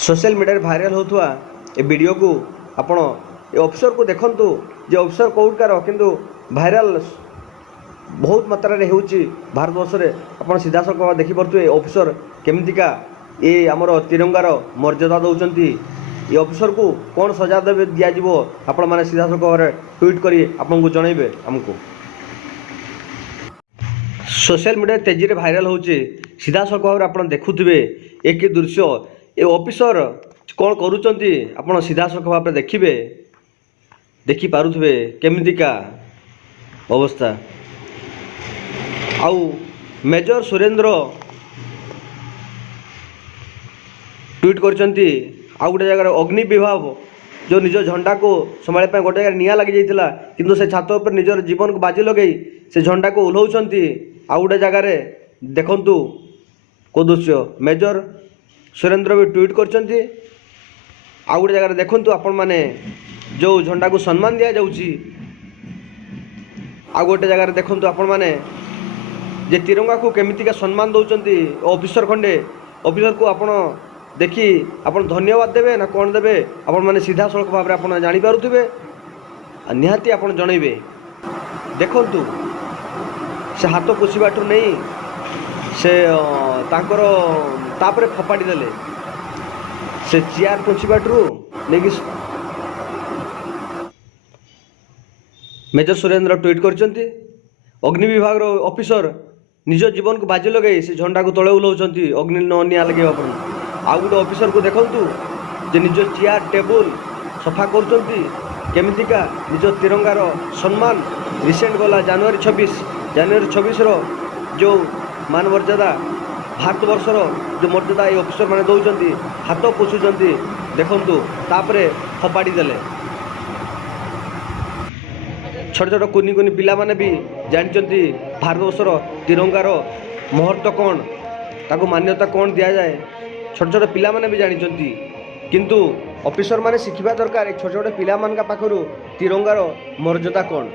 Social media viral होता ए video को आपण ए ऑफिसर को देखंतु जे ऑफिसर कोउटकार किंतु भाइराल बहुत मात्रा रे होउची भारत वर्ष रे आपण सीधा सक देखि परतु ए ऑफिसर केमितिका ए हमर तिरंगार मर्यादा दउचंती ए ऑफिसर को कौन सजा देबे दिया जिवो आपण माने सीधा सक ट्वीट करी आपन को जणाइबे हमको। सोशल मीडिया तेजी रे भाइराल होउची सीधा सक आपण देखुथिबे एक दृश्य ए ऑफिसर कौन करूचंती आपण सीधा सख भाव देखिए देखि पारुथिबे केमितिका अवस्था। आउ मेजर सुरेंद्र ट्वीट करचंती आउ गोटे जगह अग्नि विभाग जो निज झंडा को संभाल गोटे जगह निया लगी जाइतिला किंतु से छात पर निजर जीवन को बाजी लगई से झंडा को उल्लाउचंती आउ गोटे जगह देखंतु को दृश्य मेजर सुरेंद्र भी ट्वीट करचंती आउ गोटे जगह देखंतु आपण माने जो झंडा को सम्मान दिया जाउची आउ गोटे जगह देखंतु आपण माने जे तिरंगा को केमितिका सम्मान दउचंती ऑफिसर खंडे ऑफिसर को आपण देखि आपण धन्यवाद देबे ना कोन देबे आपण माने सीधा सड़क भाव रे आपण जानि पारुथिबे निहाती आपण जणैबे। देखंतु से हाथ पोछिबाटू नहीं से तांकर तापरे फपाड़ी देले से चेयर पोछिबाटू नहीं मेजर सुरेंद्र ट्वीट करचंती अग्नि विभाग रो ऑफिसर निज जीवन को बाजी लगे से झंडा को तले उलाउचंती अग्नि न निया लगेबा पर आउ गोटे ऑफिसर को देखंतु जे निज चेयर टेबुल सफा करचंती केमितिका निज तिरंगार सम्मान रिसेंट गला जनवरी 26 रो जो मान मर्यादा भारत वर्षर जो मर्यादा ये ऑफिसर मैंने दौरान हाथ पोछुंट देखु तापरे फपाड़ी देले छोट छोट कुनी कुनी पिला माने भी जानचंती भारत वर्षर तिरंगार महत्व कौन ताको मान्यता कौन दिया जाए छोट छोट पिला माने भी जानचंती किंतु ऑफिसर माने शिखिबा दरकार छोट छोट पिला मान का पाखरु तिरंगार मर्यादा कौन।